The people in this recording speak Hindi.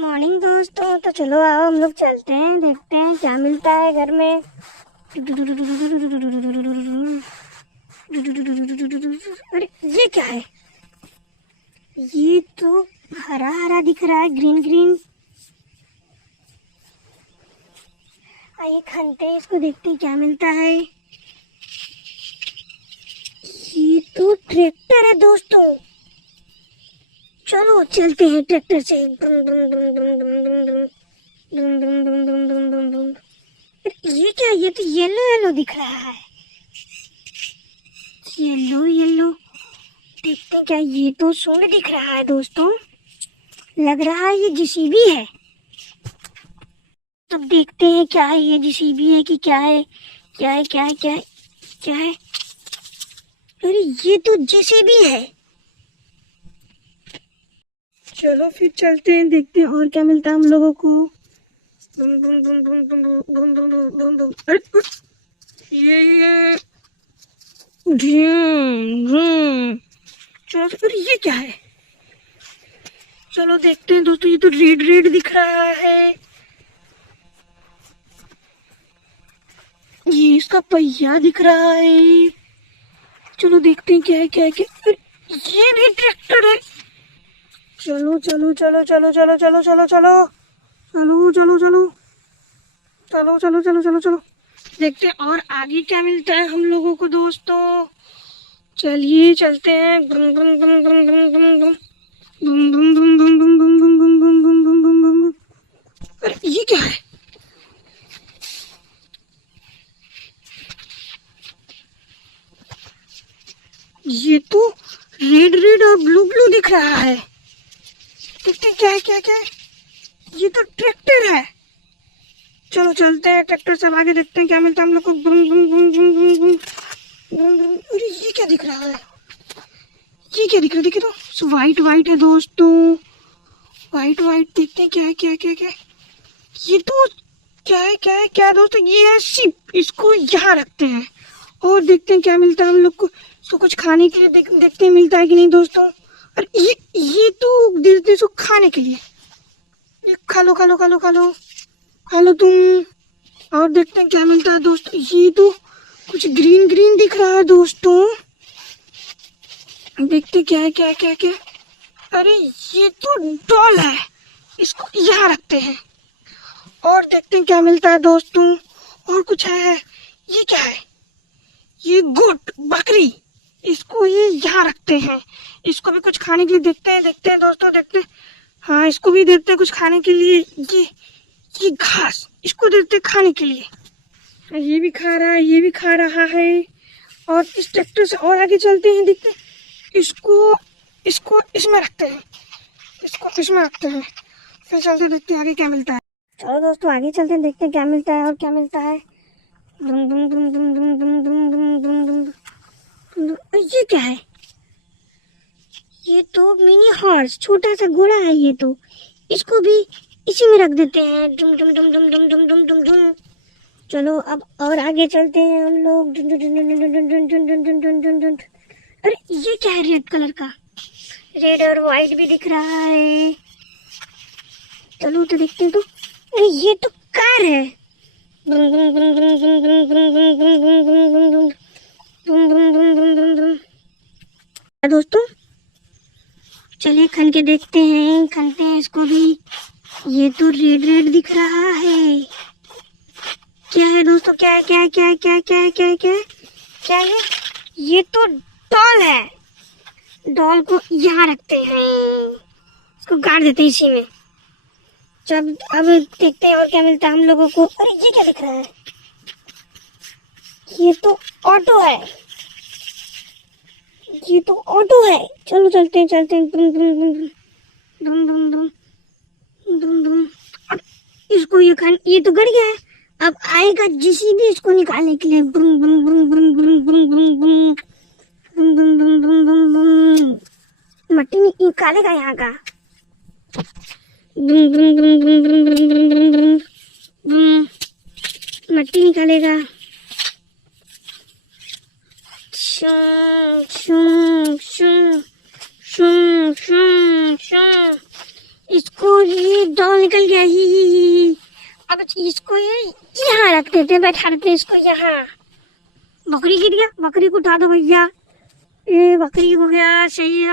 मॉर्निंग दोस्तों। तो चलो आओ हम लोग चलते हैं, देखते हैं क्या मिलता है घर में। अरे ये क्या है? ये तो हरा हरा दिख रहा है, ग्रीन ग्रीन। आइए खनते हैं इसको, देखते हैं क्या मिलता है। ये तो ट्रैक्टर है दोस्तों। चलो चलते हैं ट्रैक्टर से। ये क्या? ये तो येलो येलो दिख रहा है, येलो येलो। देखते हैं क्या, ये तो सूंड दिख रहा है दोस्तों। लग रहा है ये जेसीबी है। तब देखते हैं क्या है, ये जेसीबी है कि क्या है? क्या है क्या है क्या है क्या है? अरे ये तो जेसीबी है। चलो फिर चलते हैं, देखते हैं और क्या मिलता है हम लोगों को। अरे ये चलो फिर ये क्या है? चलो देखते हैं दोस्तों, ये तो रेड रेड दिख रहा है। ये इसका पहिया दिख रहा है। चलो देखते हैं क्या है क्या है क्या। अरे ये भी ट्रैक्टर है। चलो चलो चलो चलो चलो चलो चलो चलो चलो चलो चलो चलो चलो चलो चलो चलो देखते हैं और आगे क्या मिलता है हम लोगों को दोस्तों। चलिए चलते हैं। अरे ये क्या है? ये तो रेड रेड और ब्लू ब्लू दिख रहा है। देखते हैं क्या है क्या क्या है। ये तो ट्रैक्टर है। चलो चलते हैं ट्रैक्टर से आगे, देखते हैं क्या मिलता है हम लोग को। अरे ये क्या दिख रहा है? ये क्या दिख रहा है? देखिए तो वाइट वाइट है दोस्तों, वाइट वाइट। देखते हैं क्या है क्या है क्या क्या है। ये तो क्या है क्या है क्या है दोस्तों? ये है शिप। इसको यहाँ रखते हैं और देखते हैं क्या मिलता है हम लोग को। इसको कुछ खाने के लिए देखते हैं मिलता है कि नहीं दोस्तों। और ये तो देते इसको खाने के लिए। ये खा लो खा लो खा लो खा लो खा लो तुम। और देखते हैं क्या मिलता है दोस्तों। ये तो कुछ ग्रीन ग्रीन दिख रहा है दोस्तों। देखते क्या है क्या है क्या है क्या है। अरे ये तो डॉल है, इसको यहाँ रखते हैं और देखते हैं क्या मिलता है दोस्तों। और कुछ है, ये क्या है? ये गोट बकरी, इसको ये यहाँ रखते हैं। इसको भी कुछ खाने के लिए देखते हैं दोस्तों, देखते हैं। हाँ इसको भी देखते हैं कुछ खाने के लिए। ये घास, इसको देते हैं खाने के लिए। ये भी खा रहा है, ये भी खा रहा है। और इस ट्रैक्टर से और आगे चलते हैं, देखते हैं। इसको इसको इसमें रखते हैं, इसको इसमें रखते हैं। फिर चलते देखते हैं आगे क्या मिलता है। चलो दोस्तों आगे चलते हैं, देखते हैं क्या मिलता है और क्या मिलता है। दुम दुम दुम दुम दुम दुम दुम दुम दुम दुम दुम। ये क्या है? ये तो मिनी हॉर्स, छोटा सा घोड़ा है ये तो। इसको भी इसी में रख देते हैं। डुम डुम डुम डुम डुम डुम डुम डुम डुम। चलो अब और आगे चलते हैं हम लोग। अरे ये क्या है? रेड कलर का, रेड और व्हाइट भी दिख रहा है। चलो तो देखते हैं। तो अरे ये तो कार है। दोस्तों चलिए खन के देखते हैं, खनते हैं इसको भी। ये तो रेड रेड दिख रहा है। क्या है दोस्तों? क्या है क्या है क्या है क्या है क्या है क्या है क्या है क्या है? ये तो डॉल है। डॉल को यहाँ रखते हैं, इसको गाड़ देते हैं इसी में। जब अब देखते हैं और क्या मिलता है हम लोगों को। अरे ये क्या दिख रहा है? ये तो ऑटो है, ये तो ऑटो है। चलो चलते हैं चलते हैं। दुम दुम दुम दुम दुम दुम दुम दुम। अब इसको ये तो गड़ गया है। अब आएगा जेसीबी इसको निकालने के लिए। बुम बुम बुम बुम बुम बुम बुम बुम बुम बुम बुम बुम बुम बुम। मट्टी निकालेगा यहाँ का। बुम बुम बुम बुम बुम बुम बुम बुम बुम बुम। मट्टी निकालेगा। शू शू शू शू शू शू। इसको ये डॉल निकल गया ही। अब इसको ये यहाँ रख देते हैं, बैठा देते हैं इसको यहाँ। बकरी गिर गया, बकरी को उठा दो भैया। ये बकरी हो गया सही।